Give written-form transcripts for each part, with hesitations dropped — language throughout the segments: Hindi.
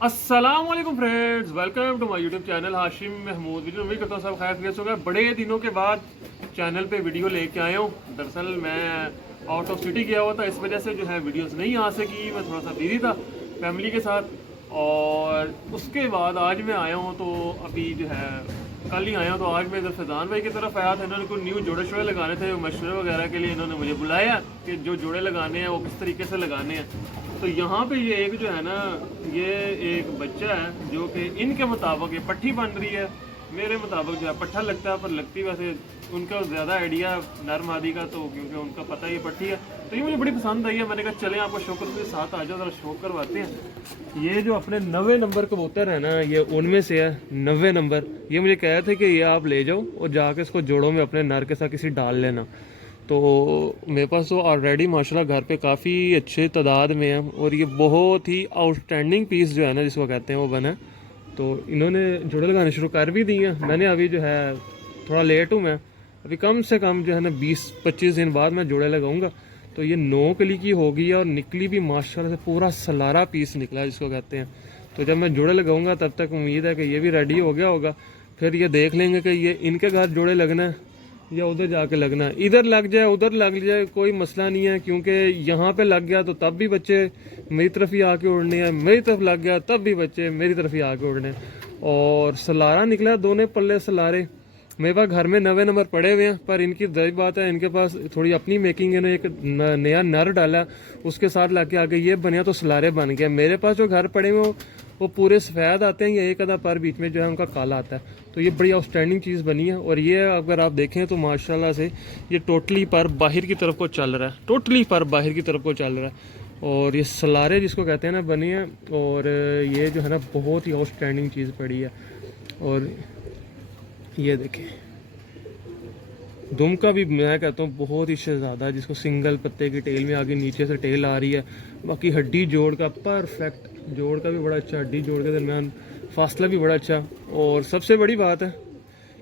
अस्सलाम वालेकुम friends, welcome to my YouTube channel Hashim Mahmood. Video उम्मीद करता हूँ सब खैर खैरियत होगा। बड़े दिनों के बाद चैनल पे वीडियो लेके आया हूँ। दरअसल मैं आउट ऑफ सिटी गया हुआ था, इस वजह से जो है वीडियोस नहीं आ सकी। मैं थोड़ा सा बिजी था फैमिली के साथ, और उसके बाद आज मैं आया हूँ। तो अभी जो है कल ही आया हूँ। तो आज मैं इधर फैजान भाई की तरफ आया था। इन्होंने कोई न्यू जोड़े शोड़े लगाने थे, मशवरे वगैरह के लिए इन्होंने मुझे बुलाया कि जो जोड़े लगाने हैं वो किस तरीके से लगाने हैं। तो यहाँ पे ये एक जो है ना, ये एक बच्चा है जो कि इनके मुताबिक ये पट्टी बन रही है। मेरे मुताबिक जो है पट्ठा लगता है, पर लगती वैसे उनका ज़्यादा आइडिया नर मादी का, तो क्योंकि उनका पता ये पट्टी है। तो ये मुझे बड़ी पसंद आई है। मैंने कहा चलें आपको शौक के साथ आ जाओ, ज़रा शौक करवाते हैं। ये जो अपने 90 नंबर कबूतर है ना, ये उनमें से है 90 नंबर। ये मुझे कह रहे थे कि ये आप ले जाओ और जाके इसको जोड़ों में अपने नर के साथ किसी डाल लेना। तो मेरे पास तो ऑलरेडी माशाल्लाह घर पे काफ़ी अच्छे तादाद में है, और ये बहुत ही आउटस्टैंडिंग पीस जो है ना, जिसको कहते हैं, वो बना है। तो इन्होंने जोड़े लगाने शुरू कर भी दिए हैं। मैंने अभी जो है थोड़ा लेट हूँ मैं, अभी कम से कम जो है ना 20-25 दिन बाद मैं जोड़े लगाऊंगा। तो ये 9 कली की हो गई है, और निकली भी माशाल्लाह से पूरा सलारा पीस निकला है, जिसको कहते हैं। तो जब मैं जोड़े लगाऊंगा तब तक उम्मीद है कि ये भी रेडी हो गया होगा। फिर ये देख लेंगे कि ये इनके घर जोड़े लगना है या उधर जाके लगना है। इधर लग जाए उधर लग जाए कोई मसला नहीं है, क्योंकि यहाँ पे लग गया तो तब भी बच्चे मेरी तरफ ही आके उड़ने हैं, मेरी तरफ लग गया तब भी बच्चे मेरी तरफ ही आके उड़ने हैं। और सलारा निकला, दोनों पल्ले सलारे। मेरे पास घर में 90 नंबर पड़े हुए हैं, पर इनकी दही बात है, इनके पास थोड़ी अपनी मेकिंग है ना। एक नया नर डाला, उसके साथ लाके आगे ये बने तो सलारे बन गए। मेरे पास जो घर पड़े हुए वो पूरे सफ़ेद आते हैं, या एक आधा पर बीच में जो है उनका काला आता है। तो ये बड़ी आउटस्टैंडिंग चीज़ बनी है। और ये अगर आप देखें तो माशाल्लाह से ये टोटली पर बाहर की तरफ को चल रहा है, टोटली पर बाहर की तरफ को चल रहा है। और ये सलारे जिसको कहते हैं ना बनी है, और ये जो है ना बहुत ही आउटस्टैंडिंग चीज़ पड़ी है। और ये देखें दुम का भी मैं कहता हूँ बहुत ही शहजादा, जिसको सिंगल पत्ते की टेल में आगे नीचे से टेल आ रही है। बाकी हड्डी जोड़ का परफेक्ट, जोड़ का भी बड़ा अच्छा, हड्डी जोड़ के दरमियान फासला भी बड़ा अच्छा। और सबसे बड़ी बात है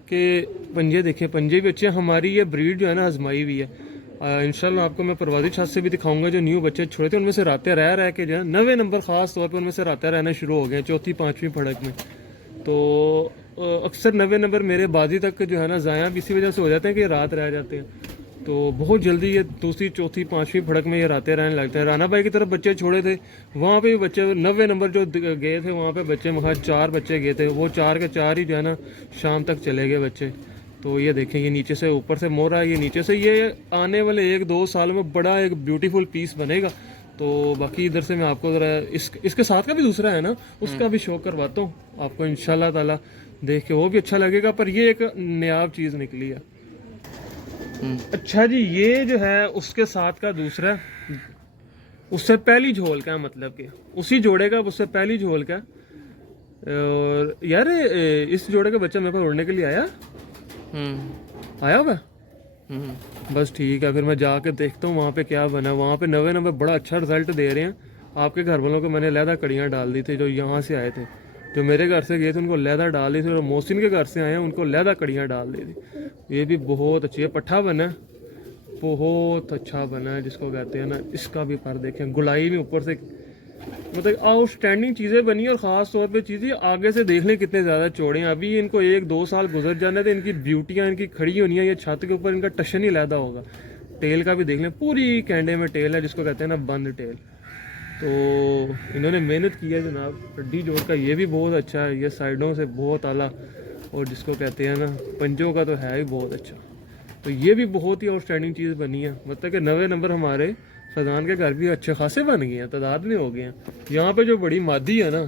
कि पंजे देखें, पंजे भी अच्छे हैं। हमारी ये ब्रीड जो है ना आजमाई हुई है। इंशाल्लाह आपको मैं परवाज़ी छत से भी दिखाऊंगा। जो न्यू बच्चे छोड़े थे उनमें से रातें रह रह के जो है 90 नंबर ख़ास तौर पर उनमें से रातें रहना शुरू हो गए, चौथी पाँचवीं फड़क में। तो अक्सर 90 नंबर मेरे बाजी तक जो है ना ज़ाया भी इसी वजह से हो जाते हैं कि रात रह जाते हैं। तो बहुत जल्दी ये दूसरी चौथी पाँचवीं फड़क में ये रातें रहने लगते हैं। राना भाई की तरफ बच्चे छोड़े थे, वहाँ पे भी बच्चे 90 नंबर जो गए थे, वहाँ पे बच्चे वहाँ 4 बच्चे गए थे। वो 4 के 4 ही जो है ना शाम तक चले गए बच्चे। तो ये देखें, ये नीचे से ऊपर से मोरा, ये नीचे से, ये आने वाले 1-2 साल में बड़ा एक ब्यूटीफुल पीस बनेगा। तो बाकी इधर से मैं आपको ज़रा इसके साथ का भी दूसरा है ना, उसका भी शौक करवाता हूँ आपको। इंशाल्लाह ताला देख के वो भी अच्छा लगेगा। पर ये एक नायाब चीज़ निकली है। अच्छा जी, ये जो है उसके साथ का दूसरा, उससे पहली झोल का, मतलब कि उसी जोड़े का उससे पहली झोल का। और यार इस जोड़े का बच्चा मेरे पास उड़ने के लिए आया आया होगा। बस ठीक है, फिर मैं जाके देखता हूँ वहाँ पे क्या बना। वहाँ पे 90 नंबर बड़ा अच्छा रिजल्ट दे रहे हैं। आपके घर वालों को मैंने अलहदा कड़ियाँ डाल दी थी, जो यहाँ से आए थे, जो मेरे घर से गए थे उनको अलहदा डाल दी थी, और मोहसिन के घर से आए हैं उनको अलहदा कड़ियाँ डाल दी थी। ये भी बहुत अच्छी है, पट्ठा बना है, बहुत अच्छा बना है, जिसको कहते हैं ना। इसका भी पर देखें, गुलाई में ऊपर से, मतलब आउटस्टैंडिंग चीज़ें बनी है। और ख़ास तौर पे चीज़ें आगे से देख लें कितने ज़्यादा चौड़े हैं। अभी इनको 1-2 साल गुजर जाने थे, इनकी ब्यूटियाँ इनकी खड़ी होनी है। ये छत के ऊपर इनका टशन ही लहदा होगा। टेल का भी देख लें, पूरी कैंडे में टेल है, जिसको कहते हैं ना बंद टेल। तो इन्होंने मेहनत की है जनाब। हड्डी जोड़ का ये भी बहुत अच्छा है, ये साइडों से बहुत आला, और जिसको कहते हैं ना पंजों का तो है ही बहुत अच्छा। तो ये भी बहुत ही आउटस्टैंडिंग चीज़ बनी है। मतलब कि 90 नंबर हमारे फैजान के घर भी अच्छे खासे बन गए हैं, तादाद में हो गए हैं। यहाँ पे जो बड़ी मादी है ना,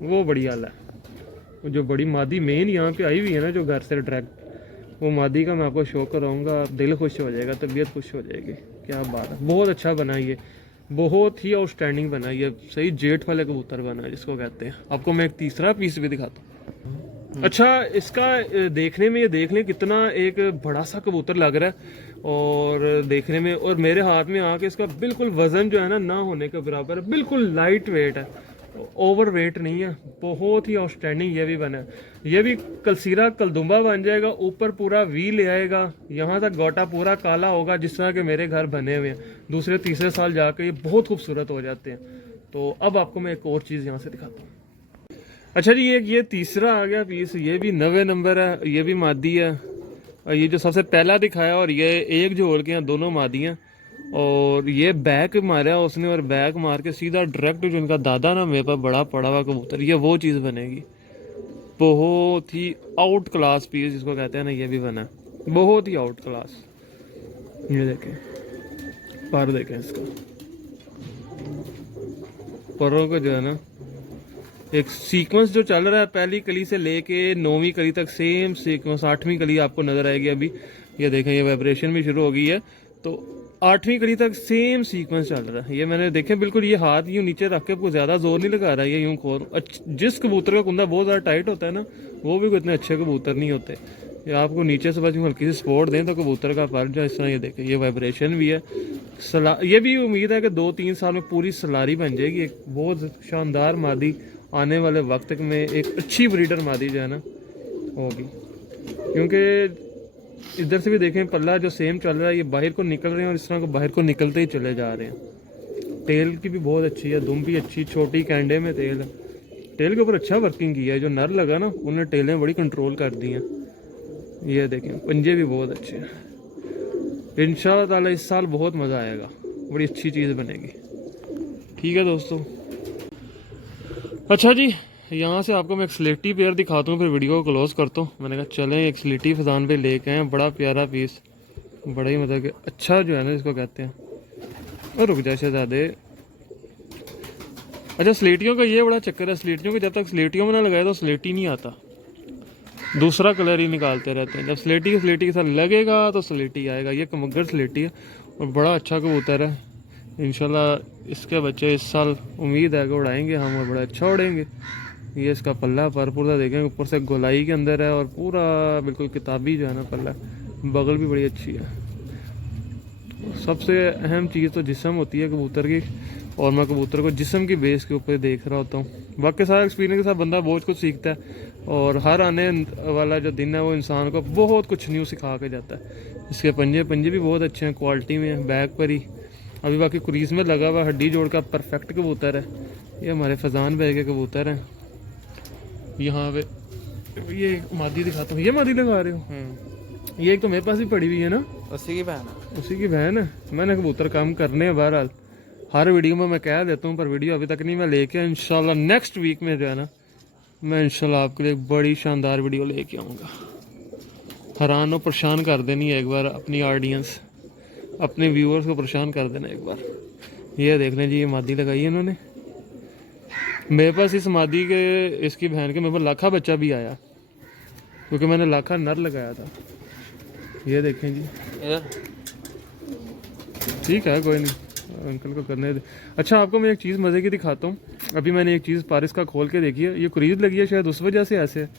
वो बड़ी आला है। जो बड़ी मादी मेन यहाँ पे आई हुई है ना, जो घर से डायरेक्ट, वो मादी का मैं आपको शो कराऊंगा। दिल खुश हो जाएगा, तबीयत खुश हो जाएगी। क्या बात है, बहुत अच्छा बना ये, बहुत ही आउटस्टैंडिंग बना ये। सही जेठ वाले कबूतर बना है, जिसको कहते हैं। आपको मैं एक तीसरा पीस भी दिखाता हूँ। अच्छा, इसका देखने में, ये देख लें कितना एक बड़ा सा कबूतर लग रहा है, और देखने में, और मेरे हाथ में आके इसका बिल्कुल वजन जो है ना होने के बराबर है। बिल्कुल लाइट वेट है, ओवर वेट नहीं है। बहुत ही आउटस्टैंडिंग ये भी बना है। ये भी कलसीरा कलदुम्बा बन जाएगा, ऊपर पूरा वी ले आएगा, यहाँ तक गोटा पूरा काला होगा, जिस तरह के मेरे घर बने हुए हैं। दूसरे तीसरे साल जाके ये बहुत खूबसूरत हो जाते हैं। तो अब आपको मैं एक और चीज़ यहाँ से दिखाता हूँ। अच्छा जी, एक ये तीसरा आ गया पीस, ये भी 90 नंबर है, ये भी मादी है। और ये जो सबसे पहला दिखाया और ये एक जोड़ के हैं, दोनों मादी हैं। और ये बैक मारा उसने, और बैक मार के सीधा डायरेक्ट जो इनका दादा ना मेरे पास बड़ा पड़ा हुआ कबूतर, ये वो चीज़ बनेगी। बहुत ही आउट क्लास पीस जिसको कहते हैं ना, ये भी बना है बहुत ही आउट क्लास। ये देखें पर, देखें इसका परों का जो है ना एक सीक्वेंस जो चल रहा है, पहली कली से लेके 9वीं कली तक सेम सीक्वेंस। 8वीं कली आपको नजर आएगी अभी, ये देखें ये वाइब्रेशन भी शुरू हो गई है। तो 8वीं कली तक सेम सीक्वेंस चल रहा है। ये मैंने देखे बिल्कुल, ये हाथ यूँ नीचे रख के आपको ज़्यादा जोर नहीं लगा रहा है, ये यूँ खोर। जिस कबूतर का कुंदा बहुत ज़्यादा टाइट होता है ना, वो भी इतने अच्छे कबूतर नहीं होते। ये आपको नीचे से बस हल्की सी सपोर्ट दें तो कबूतर का पर जो इस तरह, ये देखें ये वाइब्रेशन भी है। ये भी उम्मीद है कि 2-3 साल में पूरी सलारी बन जाएगी। एक बहुत शानदार मादी आने वाले वक्त में एक अच्छी ब्रीडर मादी जो है ना होगी। क्योंकि इधर से भी देखें पल्ला जो सेम चल रहा है, ये बाहर को निकल रहे हैं और इस तरह को बाहर को निकलते ही चले जा रहे हैं। टेल की भी बहुत अच्छी है, दुम भी अच्छी, छोटी कैंडे में तेल है। टेल के ऊपर अच्छा वर्किंग किया है, जो नर लगा ना उन्होंने टेलें बड़ी कंट्रोल कर दी हैं। ये देखें पंजे भी बहुत अच्छे हैं। इंशाल्लाह ताला इस साल बहुत मज़ा आएगा, बड़ी अच्छी चीज़ बनेगी। ठीक है दोस्तों, अच्छा जी, यहाँ से आपको मैं एक स्लेटी पेयर दिखाता हूँ, फिर वीडियो को क्लोज करता हूँ। मैंने कहा चलें एक स्लेटी फजान पे लेके आए, बड़ा प्यारा पीस, बड़ा ही मतलब कि अच्छा जो है ना इसको कहते हैं। और रुक जाए शहजादे। अच्छा, स्लेटियों का ये बड़ा चक्कर है, स्लेटियों को जब तक स्लेटियों में ना लगाए तो स्लेटी नहीं आता, दूसरा कलर ही निकालते रहते हैं। जब स्लेटी के साथ लगेगा तो स्लेटी आएगा। ये कमगर स्लेटी है और बड़ा अच्छा कबूतर है। इंशाल्लाह इसके बच्चे इस साल उम्मीद है कि उड़ाएंगे हम, और बड़ा अच्छा उड़ेंगे। ये इसका पल्ला पर पूरा देखें, ऊपर से गोलाई के अंदर है और पूरा बिल्कुल किताबी जो है ना पल्ला, बगल भी बड़ी अच्छी है। सबसे अहम चीज़ तो जिस्म होती है कबूतर की, और मैं कबूतर को जिस्म की बेस के ऊपर देख रहा होता हूँ। बाकी सारा एक्सपीरियंस के साथ बंदा बहुत कुछ सीखता है, और हर आने वाला जो दिन है वो इंसान को बहुत कुछ न्यू सिखा के जाता है। इसके पंजे भी बहुत अच्छे हैं, क्वालिटी में है, बैक पर ही अभी बाकी क्रीज में लगा हुआ हड्डी जोड़ का परफेक्ट कबूतर है। ये हमारे फजान भाई के कबूतर हैं। यहाँ पे ये मादी दिखाता हूँ, ये मादी लगा रहे हो। ये एक तो मेरे पास ही पड़ी हुई है ना, उसी की बहन है। उसी की बहन है। मैंने कबूतर काम करने हैं, बहरहाल हर वीडियो में मैं कह देता हूँ, पर वीडियो अभी तक नहीं मैं लेके। इंशाल्लाह नेक्स्ट वीक में जो है ना, मैं इंशाल्लाह आपके लिए एक बड़ी शानदार वीडियो लेके आऊँगा। हैरान और परेशान कर देनी है एक बार अपनी ऑडियंस, अपने व्यूअर्स को परेशान कर देना एक बार। ये देख लें जी, ये मादी लगाई है इन्होंने। मेरे पास इस मादी के, इसकी बहन के मेरे पास लाखा बच्चा भी आया, क्योंकि मैंने लाखा नर लगाया था। ये देखें जी, ठीक है कोई नहीं, अंकल को करने दे। अच्छा, आपको मैं एक चीज़ मज़े की दिखाता हूँ। अभी मैंने एक चीज़ पारिस का खोल के देखी है, ये क्रीज लगी है शायद उस वजह से ऐसे है।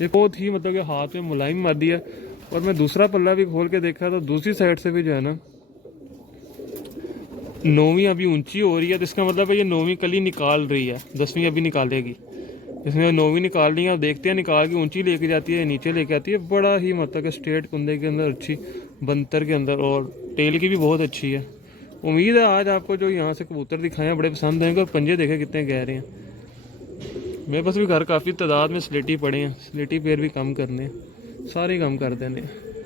ये बहुत ही मतलब कि हाथ में मुलायम मादी है। और मैं दूसरा पल्ला भी खोल के देखा तो दूसरी साइड से भी जो है ना 9वीं अभी ऊंची हो रही है, तो इसका मतलब है ये 9वीं कली निकाल रही है, 10वीं अभी निकालेगी। इसमें 9वीं निकाल रही है, अब देखते हैं निकाल के ऊंची लेके जाती है, नीचे लेके आती है। बड़ा ही मतलब कि स्ट्रेट कुंदे के अंदर अच्छी, बंतर के अंदर, और टेल की भी बहुत अच्छी है। उम्मीद है आज आपको जो यहाँ से कबूतर दिखाए हैं बड़े पसंद आएंगे। और पंजे देखे कितने गहरे हैं। मेरे पास भी घर काफ़ी तादाद में स्लेटी पड़े हैं, स्लेटी पेयर भी कम करने, सारे कम कर देने।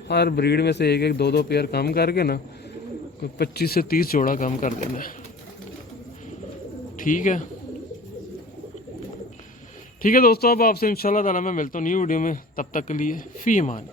हर ब्रीड में से 1-1, 2-2 पेयर कम करके ना 25 से 30 जोड़ा कम कर देना। ठीक है, ठीक है दोस्तों, अब आपसे इंशाल्लाह ताला मैं मिलता हूँ न्यू वीडियो में। तब तक के लिए फी अमान।